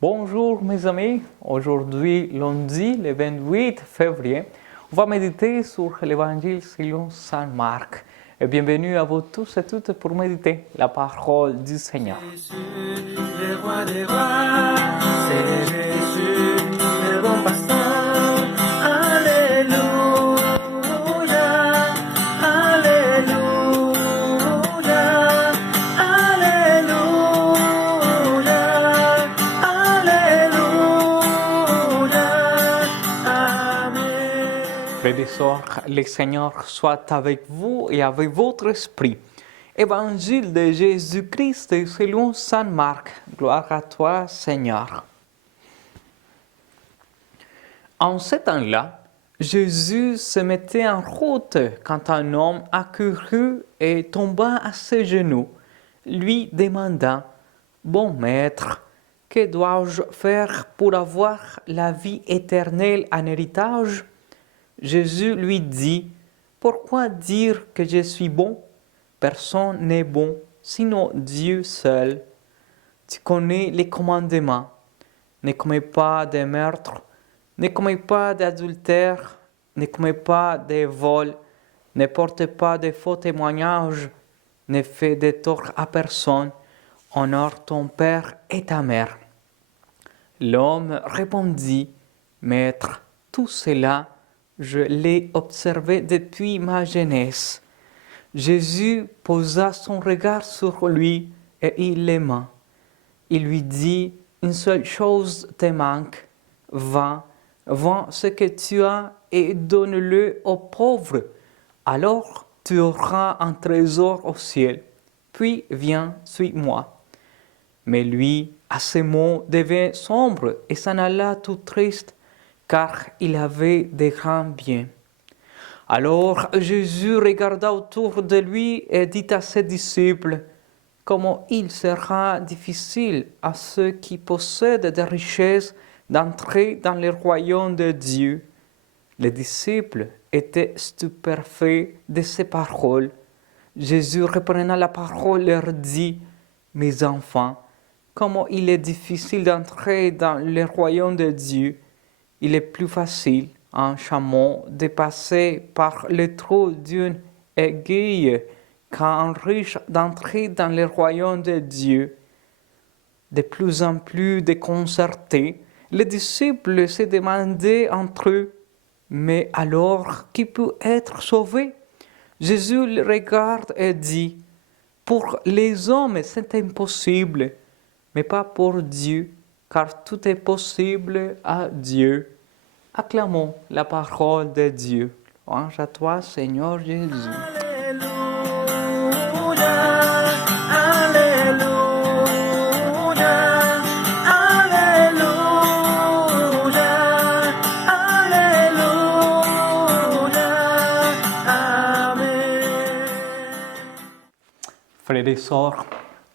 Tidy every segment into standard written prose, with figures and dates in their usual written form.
Bonjour mes amis, aujourd'hui lundi le 28 février, on va méditer sur l'évangile selon Saint Marc. Et bienvenue à vous tous et toutes pour méditer la parole du Seigneur. Jésus, le roi des rois, c'est Jésus, le bon pasteur. Alléluia, Alléluia, Alléluia, Alléluia, Amen. Frères et sœurs, le Seigneur soit avec vous et avec votre esprit. Évangile de Jésus-Christ selon Saint Marc. Gloire à toi, Seigneur. En ce temps-là, Jésus se mettait en route quand un homme accourut et tomba à ses genoux, lui demanda, « Bon maître, que dois-je faire pour avoir la vie éternelle en héritage ?» Jésus lui dit, « Pourquoi dire que je suis bon ? Personne n'est bon, sinon Dieu seul. Tu connais les commandements. Ne commets pas de meurtre, ne commets pas d'adultère, ne commets pas de vol, ne porte pas de faux témoignages, ne fais de tort à personne, honore ton père et ta mère. » L'homme répondit, « Maître, tout cela, je l'ai observé depuis ma jeunesse. » Jésus posa son regard sur lui et il l'aima. Il lui dit, « Une seule chose te manque. Va, vends ce que tu as et donne-le aux pauvres. Alors tu auras un trésor au ciel. Puis viens, suis-moi. » Mais lui, à ces mots, devint sombre et s'en alla tout triste, car il avait de grands biens. Alors Jésus regarda autour de lui et dit à ses disciples, « Comment il sera difficile à ceux qui possèdent des richesses d'entrer dans le royaume de Dieu. » Les disciples étaient stupéfaits de ces paroles. Jésus, reprenant la parole, leur dit, « Mes enfants, comment il est difficile d'entrer dans le royaume de Dieu. Il est plus facile un chameau de passer par le trou d'une aiguille qu'un riche d'entrer dans le royaume de Dieu. » De plus en plus déconcertés, les disciples se demandaient entre eux, « Mais alors, qui peut être sauvé ?» Jésus les regarde et dit, « Pour les hommes, c'est impossible, mais pas pour Dieu, car tout est possible à Dieu. » Acclamons la parole de Dieu. Louange à toi, Seigneur Jésus. Alléluia, Alléluia, Alléluia, Alléluia, Amen. Frères et sœurs,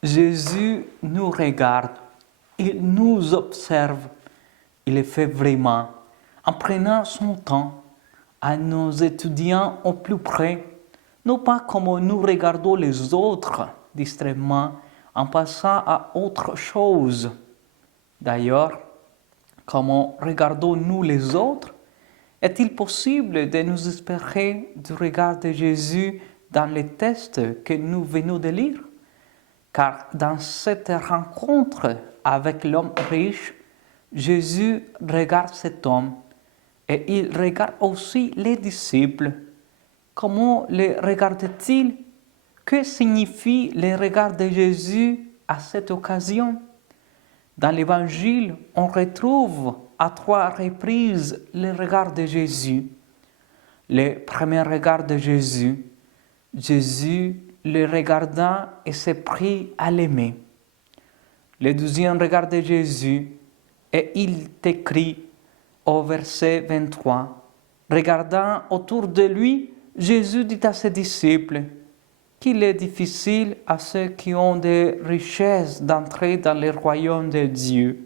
Jésus nous regarde, il nous observe, il le fait vraiment, en prenant son temps, à nos étudiants au plus près, non pas comme nous regardons les autres distraitement en passant à autre chose. D'ailleurs, comment regardons-nous les autres? Est-il possible de nous inspirer du regard de Jésus dans les textes que nous venons de lire? Car dans cette rencontre avec l'homme riche, Jésus regarde cet homme et il regarde aussi les disciples. Comment les regarde-t-il? Que signifie le regard de Jésus à cette occasion? Dans l'Évangile, on retrouve à 3 reprises le regard de Jésus. Le premier regard de Jésus, Jésus le regarda et s'est pris à l'aimer. Le deuxième regard de Jésus, et il écrit au verset 23, regardant autour de lui, Jésus dit à ses disciples qu'il est difficile à ceux qui ont des richesses d'entrer dans le royaume de Dieu.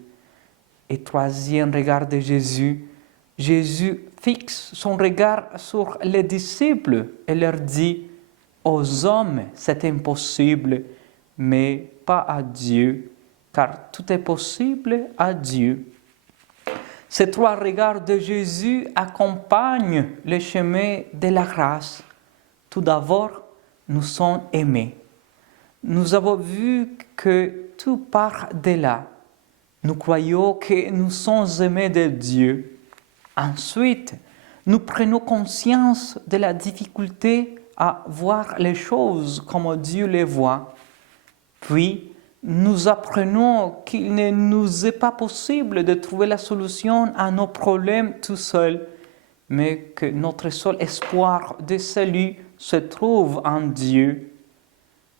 Et troisième regard de Jésus, Jésus fixe son regard sur les disciples et leur dit, « Aux hommes c'est impossible, mais pas à Dieu, car tout est possible à Dieu. Ces trois regards de Jésus accompagnent le chemin de la grâce. Tout d'abord, nous sommes aimés. Nous avons vu que tout part de là. Nous croyons que nous sommes aimés de Dieu. Ensuite, nous prenons conscience de la difficulté à voir les choses comme Dieu les voit. Puis, nous apprenons qu'il ne nous est pas possible de trouver la solution à nos problèmes tout seuls, mais que notre seul espoir de salut se trouve en Dieu.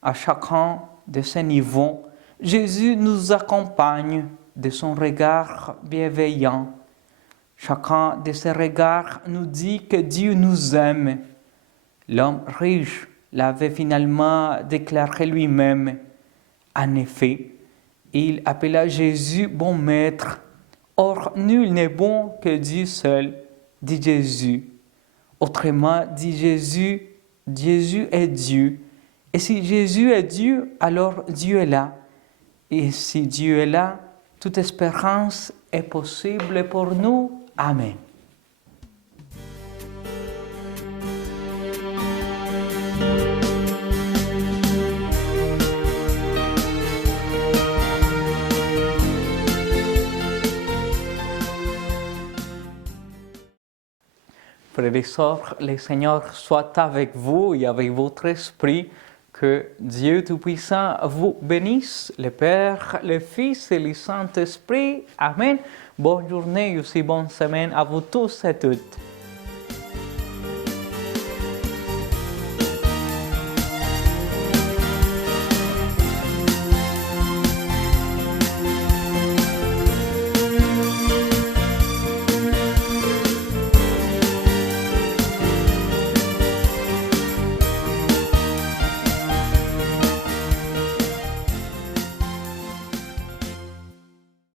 À chacun de ces niveaux, Jésus nous accompagne de son regard bienveillant. Chacun de ces regards nous dit que Dieu nous aime. L'homme riche l'avait finalement déclaré lui-même. En effet, il appela Jésus bon maître. Or, nul n'est bon que Dieu seul, dit Jésus. Autrement, dit Jésus, Jésus est Dieu. Et si Jésus est Dieu, alors Dieu est là. Et si Dieu est là, toute espérance est possible pour nous. Amen. Frères et sœurs, le Seigneur soit avec vous et avec votre esprit. Que Dieu Tout-Puissant vous bénisse, le Père, le Fils et le Saint-Esprit. Amen. Bonne journée et aussi bonne semaine à vous tous et toutes.